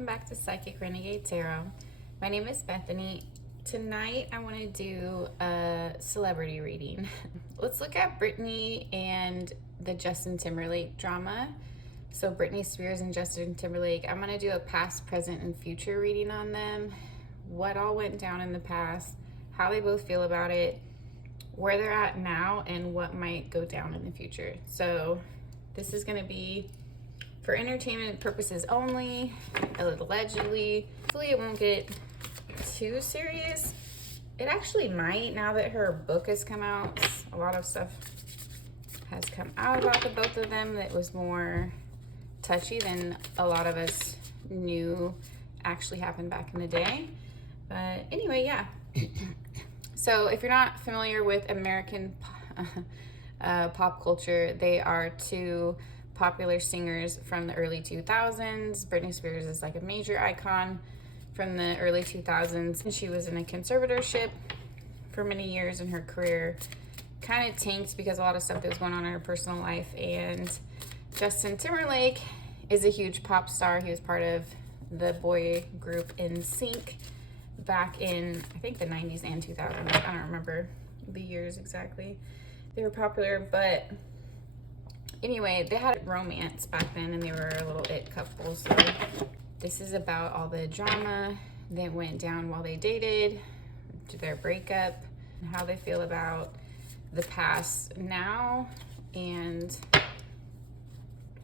welcome back to Psychic Renegade Tarot. My name is Bethany. Tonight I want to do a celebrity reading. Let's look at Britney and the Justin Timberlake drama. So Britney Spears and Justin Timberlake, I'm going to do a past, present, and future reading on them. What all went down in the past, how they both feel about it, where they're at now, and what might go down in the future. So this is going to be for entertainment purposes only, allegedly. Hopefully it won't get too serious. It actually might, now that her book has come out. A lot of stuff has come out about the both of them that was more touchy than a lot of us knew actually happened back in the day. But anyway, yeah. So if you're not familiar with American pop culture, they are two popular singers from the early 2000s. Britney Spears is like a major icon from the early 2000s. And she was in a conservatorship for many years, and her career kind of tanked because a lot of stuff that was going on in her personal life. And Justin Timberlake is a huge pop star. He was part of the boy group NSYNC back in, I think, the 90s and 2000s. I don't remember the years exactly. They were popular, but anyway, they had romance back then, and they were a little it couple. So this is about all the drama that went down while they dated, to their breakup, and how they feel about the past now and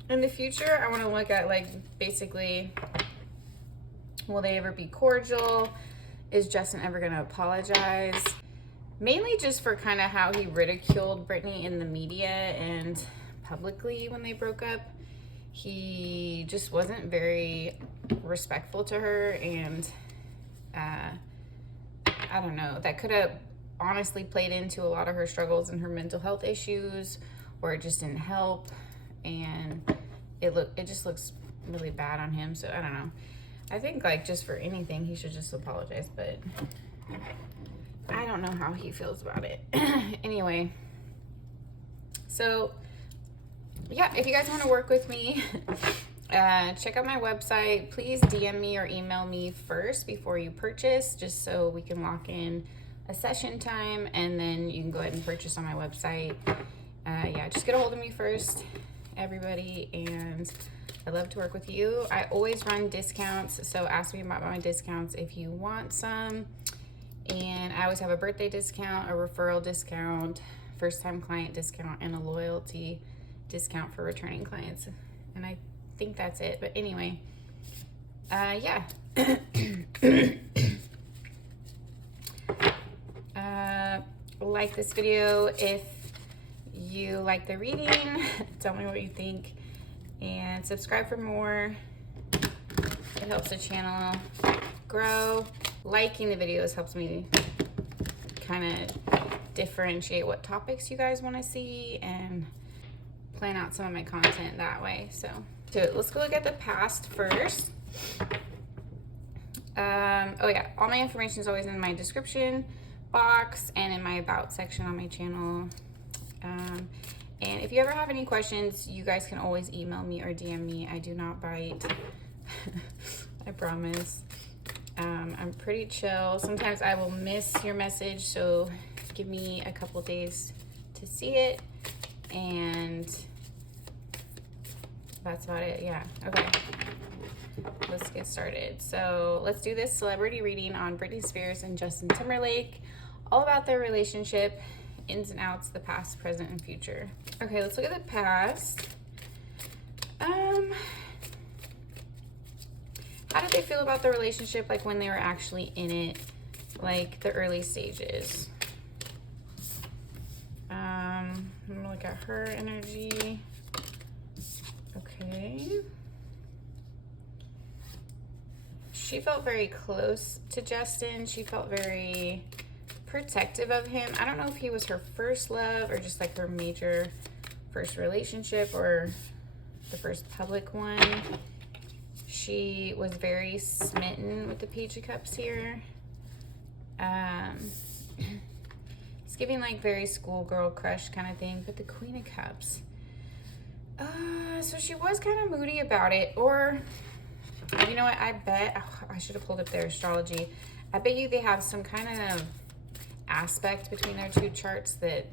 in the future. I want to look at, like, basically, will they ever be cordial? Is Justin ever going to apologize? Mainly just for kind of how he ridiculed Britney in the media and publicly when they broke up. He just wasn't very respectful to her, and I don't know, that could have honestly played into a lot of her struggles and her mental health issues, or it just didn't help, and it just looks really bad on him. So I don't know, I think, like, just for anything he should just apologize, but I don't know how he feels about it. Anyway, so yeah, if you guys want to work with me, check out my website. Please DM me or email me first before you purchase, just so we can lock in a session time, and then you can go ahead and purchase on my website. Yeah, just get a hold of me first, everybody, and I love to work with you. I always run discounts, so ask me about my discounts if you want some. And I always have a birthday discount, a referral discount, first-time client discount, and a loyalty discount for returning clients. And I think that's it. But anyway, yeah. Like this video if you like the reading. Tell me what you think, and subscribe for more. It helps the channel grow. Liking the videos helps me kind of differentiate what topics you guys want to see and plan out some of my content that way. So let's go look at the past first. Oh yeah, all my information is always in my description box and in my about section on my channel. And if you ever have any questions, you guys can always email me or DM me. I do not bite. I promise. I'm pretty chill. Sometimes I will miss your message, so give me a couple days to see it. And that's about it. Yeah. Okay. Let's get started. So let's do this celebrity reading on Britney Spears and Justin Timberlake. All about their relationship, ins and outs, the past, present, and future. Okay, let's look at the past. How did they feel about the relationship, like when they were actually in it, like the early stages? I'm gonna look at her energy. Okay. She felt very close to Justin. She felt very protective of him. I don't know if he was her first love or just like her major first relationship or the first public one. She was very smitten with the Page of Cups here. It's giving like very schoolgirl crush kind of thing, but the Queen of Cups. So she was kind of moody about it, or You know what? I bet, oh, I should have pulled up their astrology. I bet you they have some kind of aspect between their two charts that,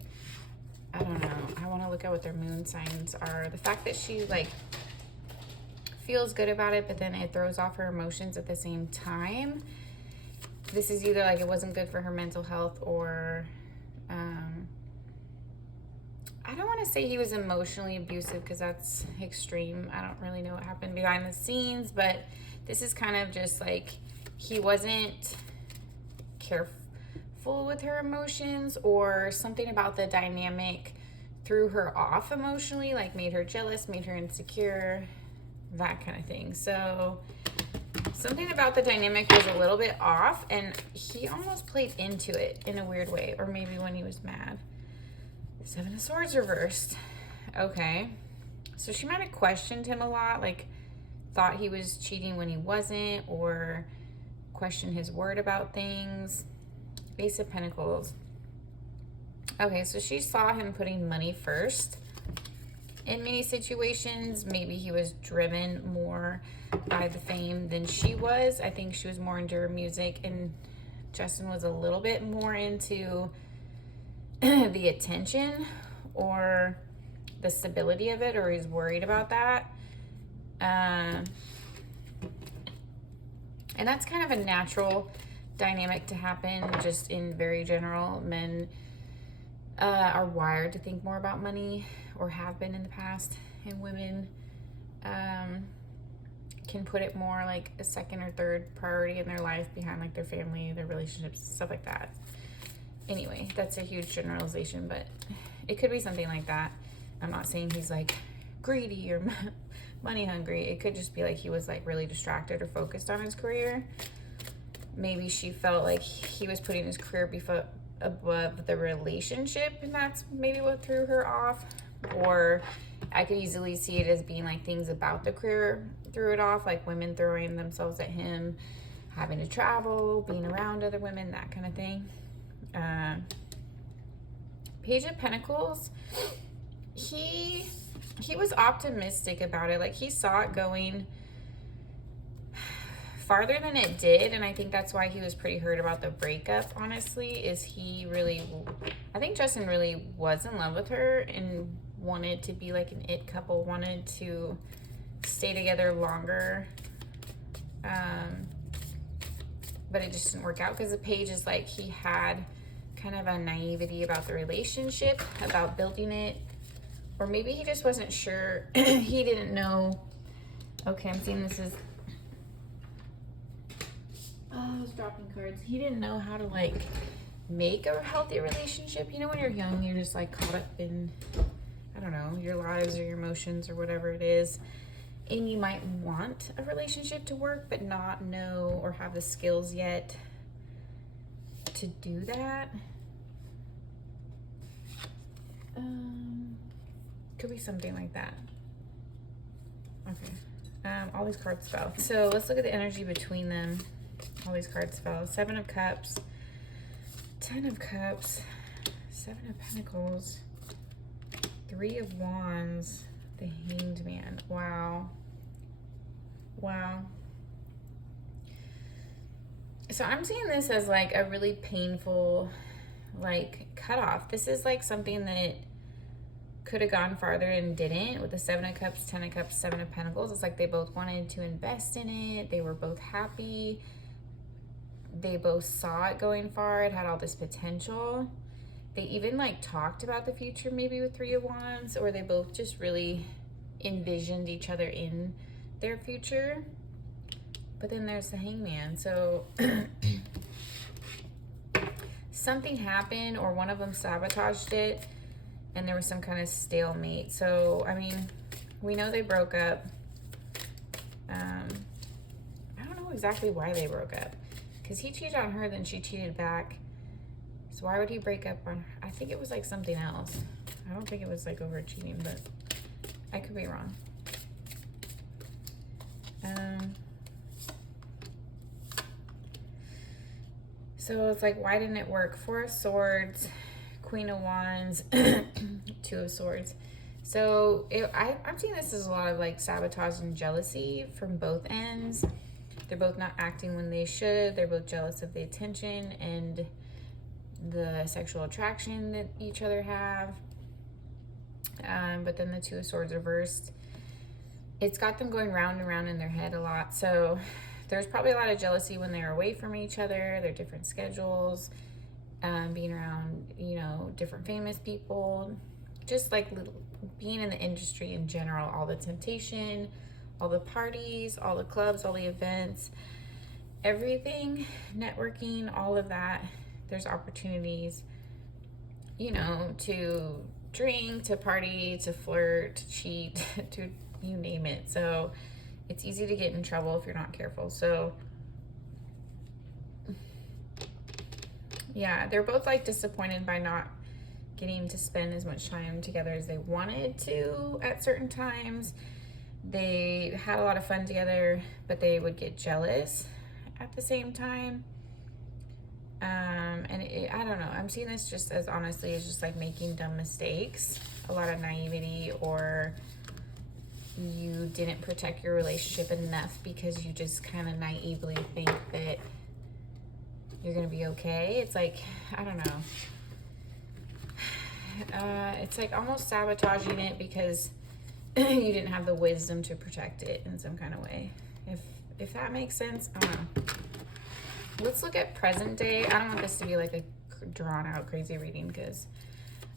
I don't know. I want to look at what their moon signs are. The fact that she like feels good about it, but then it throws off her emotions at the same time. This is either like it wasn't good for her mental health, or I don't want to say he was emotionally abusive because that's extreme. I don't really know what happened behind the scenes, but this is kind of just like he wasn't careful with her emotions, or something about the dynamic threw her off emotionally, like made her jealous, made her insecure, that kind of thing. So something about the dynamic was a little bit off, and he almost played into it in a weird way, or maybe when he was mad. Seven of Swords reversed. Okay. So she might have questioned him a lot, like thought he was cheating when he wasn't, or questioned his word about things. Ace of Pentacles. Okay, so she saw him putting money first in many situations. Maybe he was driven more by the fame than she was. I think she was more into her music, and Justin was a little bit more into the attention or the stability of it, or he's worried about that. And that's kind of a natural dynamic to happen just in very general. Men are wired to think more about money, or have been in the past, and women can put it more like a second or third priority in their life behind like their family, their relationships, stuff like that. Anyway, that's a huge generalization, but it could be something like that. I'm not saying he's like greedy or money hungry. It could just be like he was like really distracted or focused on his career. Maybe she felt like he was putting his career above the relationship, and that's maybe what threw her off. Or I could easily see it as being like things about the career threw it off, like women throwing themselves at him, having to travel, being around other women, that kind of thing. Page of Pentacles, he was optimistic about it. Like he saw it going farther than it did, and I think that's why he was pretty hurt about the breakup, honestly. I think Justin really was in love with her and wanted to be like an it couple, wanted to stay together longer, but it just didn't work out because the page is like he had kind of a naivety about the relationship, about building it, or maybe he just wasn't sure. He didn't know. Okay, I'm seeing this as I was dropping cards. He didn't know how to like make a healthy relationship. You know, when you're young, you're just like caught up in, I don't know, your lives or your emotions or whatever it is, and you might want a relationship to work but not know or have the skills yet to do that. Could be something like that. Okay. All these cards fell. So let's look at the energy between them. All these cards fell. 7 of Cups, 10 of Cups, 7 of Pentacles, 3 of Wands, the Hanged Man. Wow. Wow. So I'm seeing this as like a really painful like cutoff. This is like something that could have gone farther and didn't, with the 7 of Cups, 10 of Cups, 7 of Pentacles. It's like they both wanted to invest in it. They were both happy. They both saw it going far. It had all this potential. They even like talked about the future maybe with 3 of Wands, or they both just really envisioned each other in their future. But then there's the Hangman. So something happened, or one of them sabotaged it, and there was some kind of stalemate. So, I mean, we know they broke up. I don't know exactly why they broke up, because he cheated on her, then she cheated back. So why would he break up on her? I think it was like something else. I don't think it was like over cheating, but I could be wrong. So it's like, why didn't it work? 4 of Swords, Queen of Wands, 2 of Swords. So I'm seeing this as a lot of like sabotage and jealousy from both ends. They're both not acting when they should. They're both jealous of the attention and the sexual attraction that each other have. But then the Two of Swords reversed. It's got them going round and round in their head a lot. So there's probably a lot of jealousy when they're away from each other, their different schedules, being around, you know, different famous people, just like being in the industry in general, all the temptation, all the parties, all the clubs, all the events, everything, networking, all of that. There's opportunities, you know, to drink, to party, to flirt, to cheat, to you name it. So it's easy to get in trouble if you're not careful. So yeah, they're both like disappointed by not getting to spend as much time together as they wanted to at certain times. They had a lot of fun together, but they would get jealous at the same time. And I don't know, I'm seeing this just as honestly as just like making dumb mistakes, a lot of naivety, or you didn't protect your relationship enough because you just kind of naively think that you're gonna be okay. It's like, I don't know, it's like almost sabotaging it because you didn't have the wisdom to protect it in some kind of way, if that makes sense. I don't know. Let's look at present day. I don't want this to be like a drawn out crazy reading because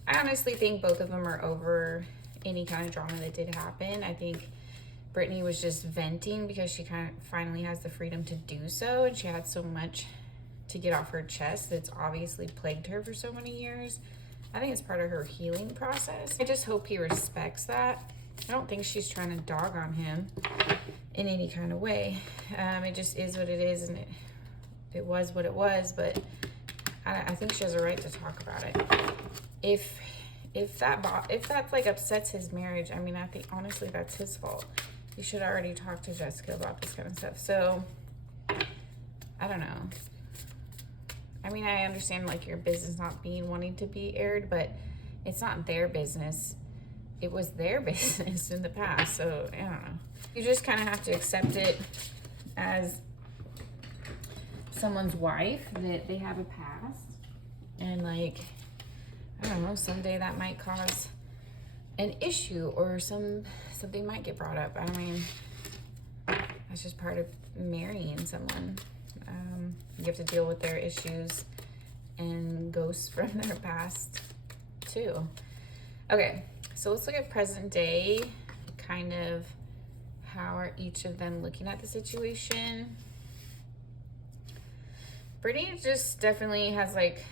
I honestly think both of them are over any kind of drama that did happen. I think Britney was just venting because she kind of finally has the freedom to do so, and she had so much to get off her chest that's obviously plagued her for so many years. I think it's part of her healing process. I just hope he respects that. I don't think she's trying to dog on him in any kind of way. It just is what it is, and it was what it was, but I think she has a right to talk about it. If that like upsets his marriage, I mean, I think honestly that's his fault. You should already talk to Jessica about this kind of stuff. So I don't know. I mean, I understand like your business not being wanting to be aired, but it's not their business. It was their business in the past. So I don't know. You just kind of have to accept it as someone's wife, that they have a past, and like, I don't know, someday that might cause an issue or something might get brought up. I mean, that's just part of marrying someone. You have to deal with their issues and ghosts from their past too. Okay, so let's look at present day, kind of how are each of them looking at the situation. Britney just definitely has like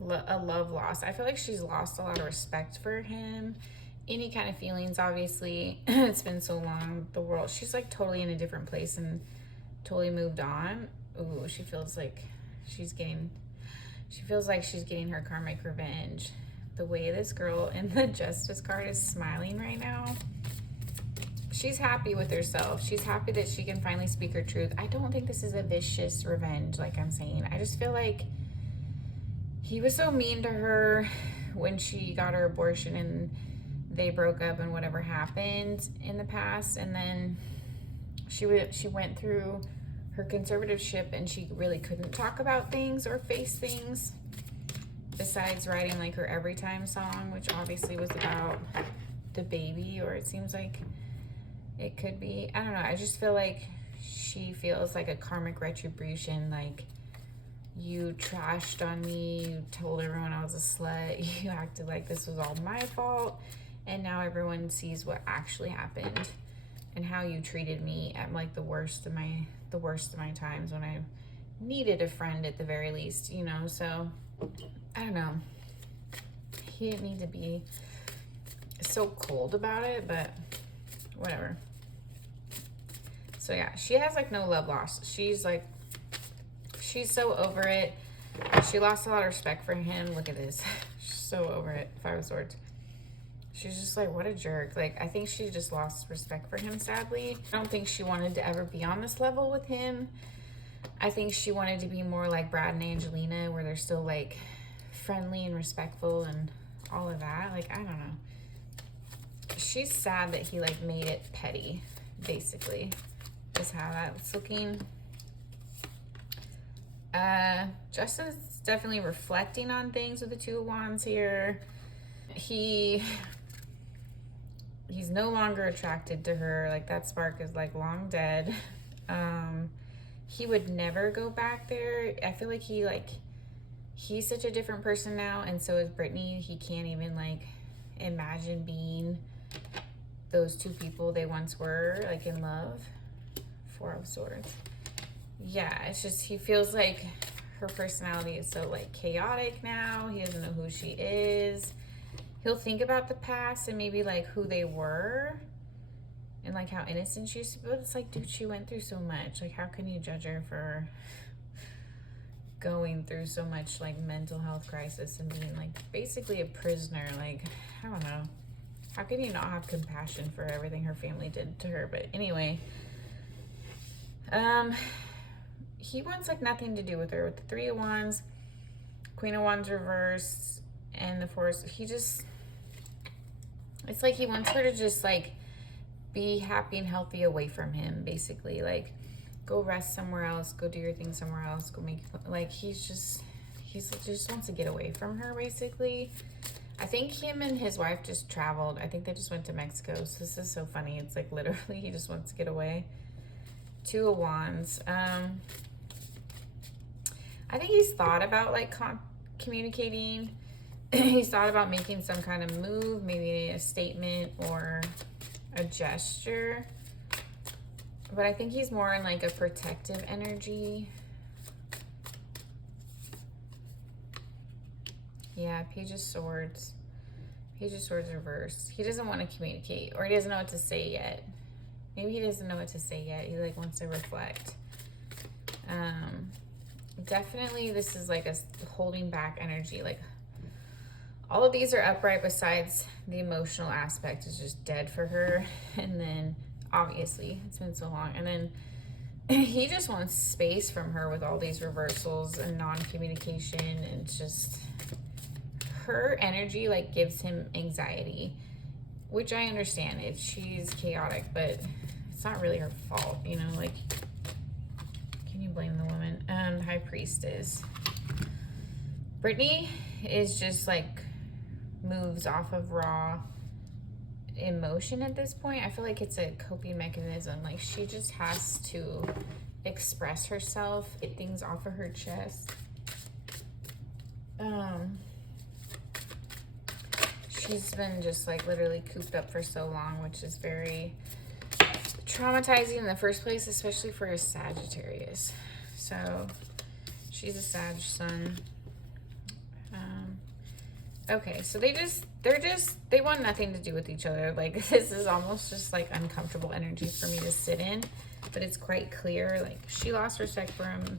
a love loss. I feel like she's lost a lot of respect for him. Any kind of feelings, obviously. It's been so long, the world. She's like totally in a different place and totally moved on. Ooh, she feels like she's getting her karmic revenge. The way this girl in the Justice card is smiling right now. She's happy with herself. She's happy that she can finally speak her truth. I don't think this is a vicious revenge, like I'm saying. I just feel like he was so mean to her when she got her abortion and they broke up and whatever happened in the past. And then she went through her conservatorship and she really couldn't talk about things or face things besides writing like her Every Time song, which obviously was about the baby, or it seems like it could be. I don't know. I just feel like she feels like a karmic retribution. Like, you trashed on me. You told everyone I was a slut. You acted like this was all my fault. And now everyone sees what actually happened and how you treated me at like the worst of my times when I needed a friend at the very least, you know? So I don't know. He didn't need to be so cold about it, but whatever. So yeah, she has like no love loss. She's so over it. She lost a lot of respect for him. Look at this. She's so over it. Five of Swords. She's just like, what a jerk. Like, I think she just lost respect for him, sadly. I don't think she wanted to ever be on this level with him. I think she wanted to be more like Brad and Angelina, where they're still like friendly and respectful and all of that. Like, I don't know. she's sad that he like made it petty, basically, is how that's looking. Justin's definitely reflecting on things with the Two of Wands here. He's no longer attracted to her. Like, that spark is like long dead. He would never go back there. I feel like he's such a different person now, and so is Britney. He can't even like imagine being those two people they once were, like, in love. Four of Swords. Yeah, it's just, he feels like her personality is so like chaotic now. He doesn't know who she is. He'll think about the past and maybe like who they were and like how innocent she used to be. But it's like, dude, she went through so much. Like, how can you judge her for going through so much like mental health crisis and being like basically a prisoner? Like, I don't know. How can you not have compassion for everything her family did to her? But anyway, he wants like nothing to do with her. With the Three of Wands, Queen of Wands reversed, and the Force, it's like he wants her to just like be happy and healthy away from him, basically. Like, go rest somewhere else, go do your thing somewhere else, go make, like, he just wants to get away from her, basically. I think him and his wife just traveled. I think they just went to Mexico. So this is so funny. It's like literally he just wants to get away. Two of Wands. I think he's thought about like communicating. He's thought about making some kind of move, maybe a statement or a gesture. But I think he's more in like a protective energy. Yeah, Page of Swords. Page of Swords reversed. He doesn't want to communicate, or he doesn't know what to say yet. Maybe he doesn't know what to say yet. He like wants to reflect. Definitely this is like a holding back energy. Like, all of these are upright besides the emotional aspect is just dead for her. And then obviously it's been so long. And then he just wants space from her with all these reversals and non-communication. And it's just, her energy like gives him anxiety, which I understand if she's chaotic, but it's not really her fault, you know. Like, can you blame the woman? High Priestess. Britney is just like moves off of raw emotion at this point. I feel like it's a coping mechanism. Like, she just has to express herself, get things off of her chest. She's been just like literally cooped up for so long, which is very traumatizing in the first place, especially for a Sagittarius. So she's a Sag sun. Okay, so they want nothing to do with each other. Like, this is almost just like uncomfortable energy for me to sit in, but it's quite clear. Like, she lost respect for him,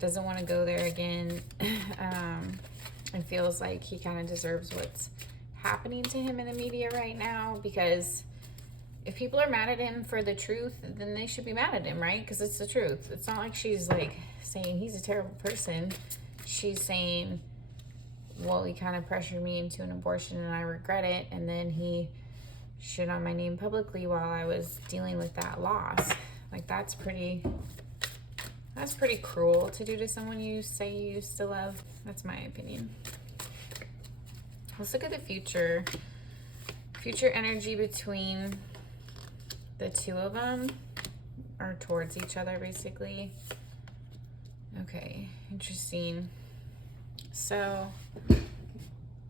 doesn't want to go there again, and feels like he kind of deserves what's happening to him in the media right now, because if people are mad at him for the truth, then they should be mad at him, right? Because it's the truth. It's not like she's like saying he's a terrible person. She's saying, well, he kind of pressured me into an abortion and I regret it, and then he shit on my name publicly while I was dealing with that loss. Like, that's pretty cruel to do to someone you say you used to love. That's my opinion. Let's look at the future energy between the two of them, or towards each other, basically. Okay, interesting. So,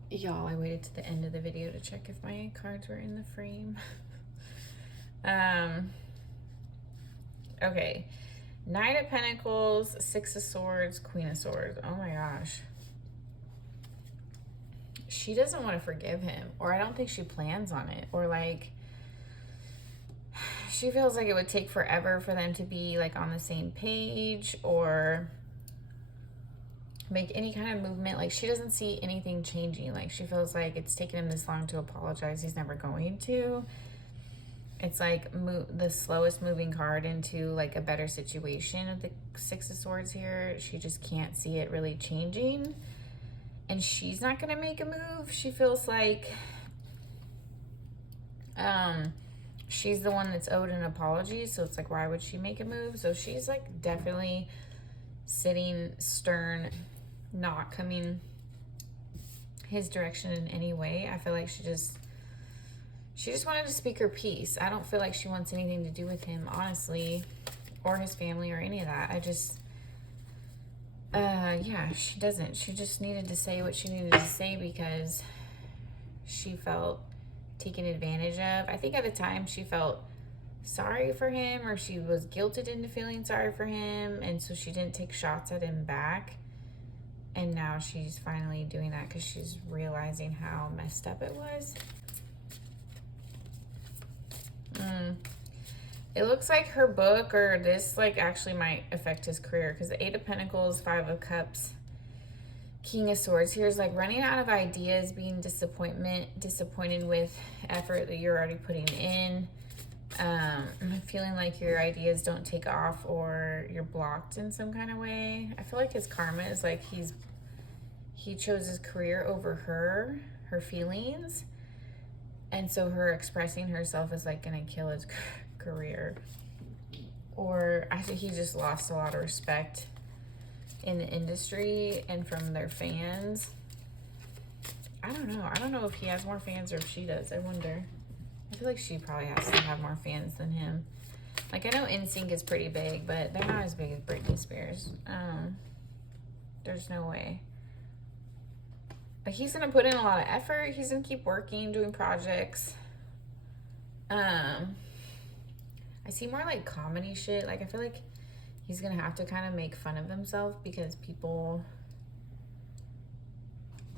y'all, I waited to the end of the video to check if my cards were in the frame. Okay, Knight of Pentacles, Six of Swords, Queen of Swords. Oh my gosh. She doesn't want to forgive him, or I don't think she plans on it, or like, she feels like it would take forever for them to be like on the same page or make any kind of movement. Like, she doesn't see anything changing. Like, she feels like it's taken him this long to apologize. He's never going to. It's like the slowest moving card into like a better situation of the Six of Swords here. She just can't see it really changing. And she's not going to make a move. She feels like She's the one that's owed an apology, so it's like, why would she make a move? So she's like definitely sitting stern, not coming his direction in any way. I feel like she just wanted to speak her piece. I don't feel like she wants anything to do with him, honestly, or his family or any of that. I just, yeah, she doesn't. She just needed to say what she needed to say because she felt taken advantage of. I think at the time she felt sorry for him, or she was guilted into feeling sorry for him, and so she didn't take shots at him back. And now she's finally doing that because she's realizing how messed up it was. It looks like her book or this like actually might affect his career, because the 8 of Pentacles, 5 of Cups, King of Swords here is like running out of ideas, being disappointed with effort that you're already putting in. Feeling like your ideas don't take off or you're blocked in some kind of way. I feel like his karma is like he chose his career over her feelings. And so her expressing herself is like gonna kill his career. Or I think he just lost a lot of respect in the industry and from their fans. I don't know. I don't know if he has more fans or if she does. I wonder. I feel like she probably has to have more fans than him. Like, I know NSYNC is pretty big, but they're not as big as Britney Spears. There's no way. Like, he's going to put in a lot of effort. He's going to keep working, doing projects. I see more, like, comedy shit. Like, I feel like he's going to have to kind of make fun of himself because people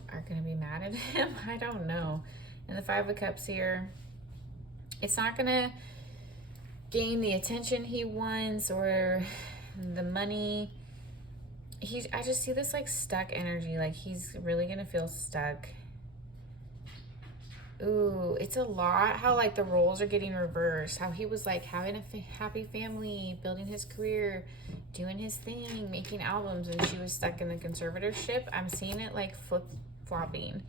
are going to be mad at him. I don't know. And the 5 of Cups here, it's not going to gain the attention he wants or the money. I just see this like stuck energy. Like he's really going to feel stuck. Ooh, it's a lot how like the roles are getting reversed. How he was like having a happy family, building his career, doing his thing, making albums, and she was stuck in the conservatorship. I'm seeing it like flip-flopping.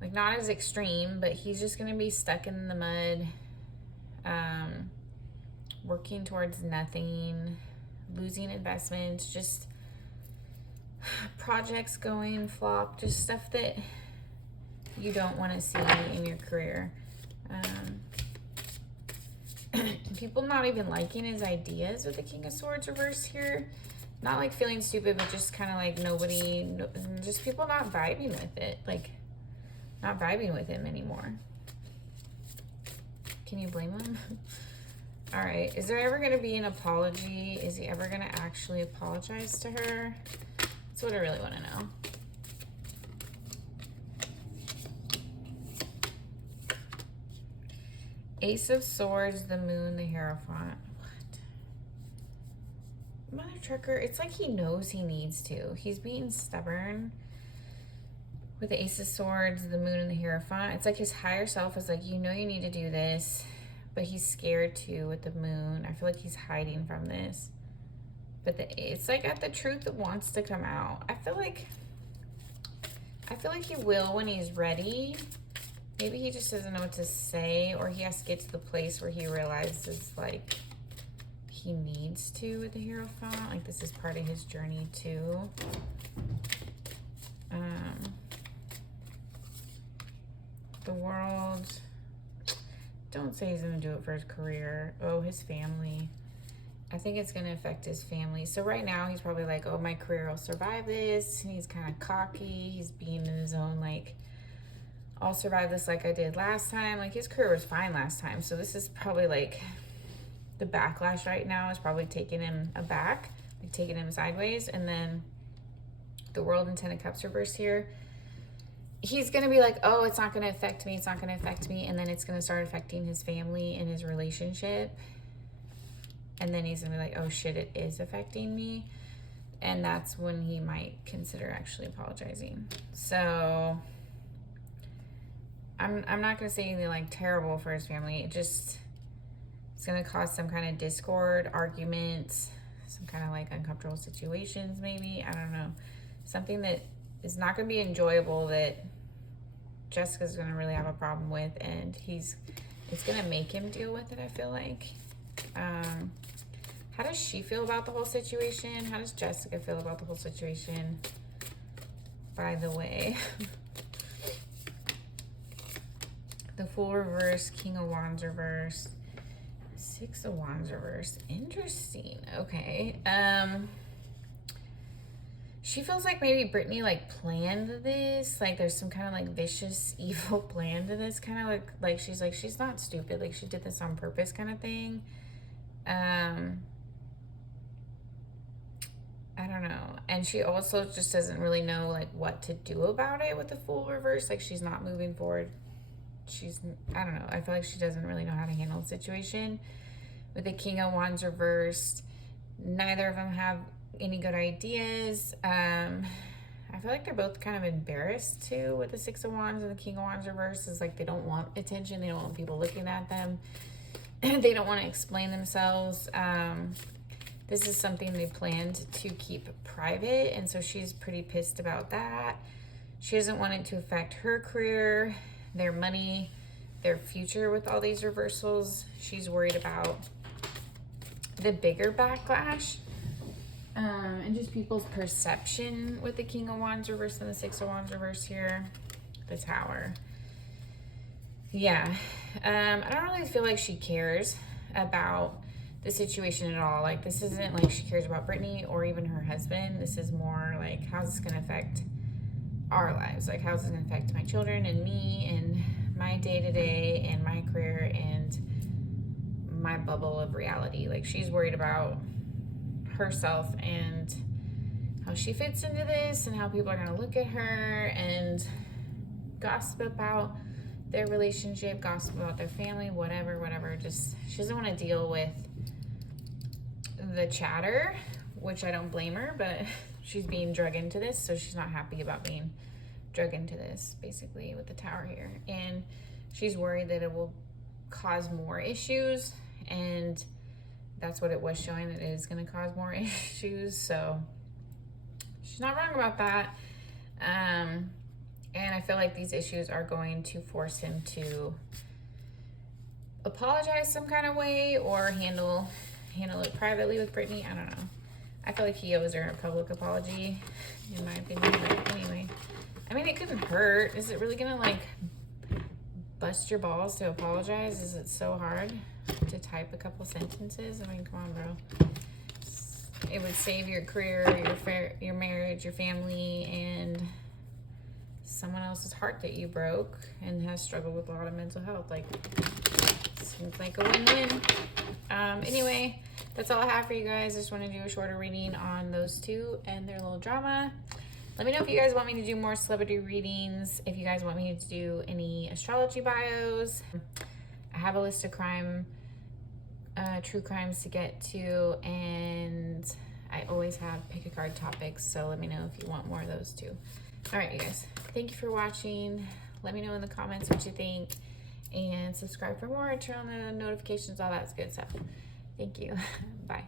Like not as extreme, but he's just going to be stuck in the mud, working towards nothing, losing investments, just projects going flop, just stuff that you don't want to see in your career. People not even liking his ideas with the King of Swords reverse here. Not like feeling stupid, but just kind of like just people not vibing with it. Like, not vibing with him anymore. Can you blame him? All right. Is there ever going to be an apology? Is he ever going to actually apologize to her? That's what I really want to know. Ace of Swords, the Moon, the Hierophant. What? Mother trucker. It's like he knows he needs to. He's being stubborn. With the Ace of Swords, the Moon, and the Hierophant, it's like his higher self is like, you know you need to do this, but he's scared too with the Moon. I feel like he's hiding from this. But it's like at the truth that wants to come out. I feel like he will when he's ready. Maybe he just doesn't know what to say, or he has to get to the place where he realizes like he needs to with the Hierophant. Like this is part of his journey too. The World. Don't say he's going to do it for his career. Oh, his family. I think it's going to affect his family. So right now he's probably like, oh, my career will survive this. And he's kind of cocky. He's being in his own like, I'll survive this like I did last time. Like his career was fine last time. So this is probably like the backlash right now is probably taking him aback, like taking him sideways. And then the World and 10 of Cups reverse here. He's going to be like, oh, it's not going to affect me. It's not going to affect me. And then it's going to start affecting his family and his relationship. And then he's going to be like, oh, shit, it is affecting me. And that's when he might consider actually apologizing. So I'm not going to say anything like terrible for his family. It's going to cause some kind of discord, arguments, some kind of like uncomfortable situations maybe. I don't know. Something that is not going to be enjoyable that Jessica's going to really have a problem with, and he's It's gonna make him deal with it, I feel like. How does she feel about the whole situation? How does Jessica feel about the whole situation? By the way. The Fool reverse, King of Wands reverse, Six of Wands reverse. Interesting. Okay. She feels like maybe Britney like planned this. Like there's some kind of like vicious, evil plan to this. Kind of like she's not stupid. Like she did this on purpose kind of thing. I don't know. And she also just doesn't really know like what to do about it with the Fool reverse. Like she's not moving forward. I don't know. I feel like she doesn't really know how to handle the situation. With the King of Wands reversed, neither of them have any good ideas. I feel like they're both kind of embarrassed too with the Six of Wands and the King of Wands reversed. Is like they don't want attention. They don't want people looking at them. They don't want to explain themselves. This is something they planned to keep private, and so she's pretty pissed about that. She doesn't want it to affect her career, their money, their future with all these reversals. She's worried about the bigger backlash and just people's perception with the King of Wands reverse and the Six of Wands reverse here. The Tower. Yeah. I don't really feel like she cares about the situation at all. Like this isn't like she cares about Britney or even her husband. This is more like, how's this gonna affect our lives? Like how's this gonna affect my children and me and my day-to-day and my career and my bubble of reality? Like she's worried about herself and how she fits into this and how people are gonna look at her and gossip about their relationship, gossip about their family, whatever. Just she doesn't want to deal with the chatter, which I don't blame her, but she's being drug into this, so she's not happy about being drug into this, basically, with the Tower here. And she's worried that it will cause more issues, and that's what it was showing, that it is going to cause more issues, so she's not wrong about that. And I feel like these issues are going to force him to apologize some kind of way or handle it privately with Britney. I don't know. I feel like he owes her a public apology, in my opinion. But anyway, I mean, it couldn't hurt. Is it really gonna like bust your balls to apologize? Is it so hard to type a couple sentences? I mean, come on, bro. It would save your career, your marriage, your family, and someone else's heart that you broke and has struggled with a lot of mental health. Like, seems like a win-win. Anyway, that's all I have for you guys. I just want to do a shorter reading on those two and their little drama. Let me know if you guys want me to do more celebrity readings, if you guys want me to do any astrology bios. I have a list of true crimes to get to, and I always have pick a card topics, so let me know if you want more of those too. All right, you guys, thank you for watching. Let me know in the comments what you think, and subscribe for more, turn on the notifications, all that good stuff. Thank you. Bye.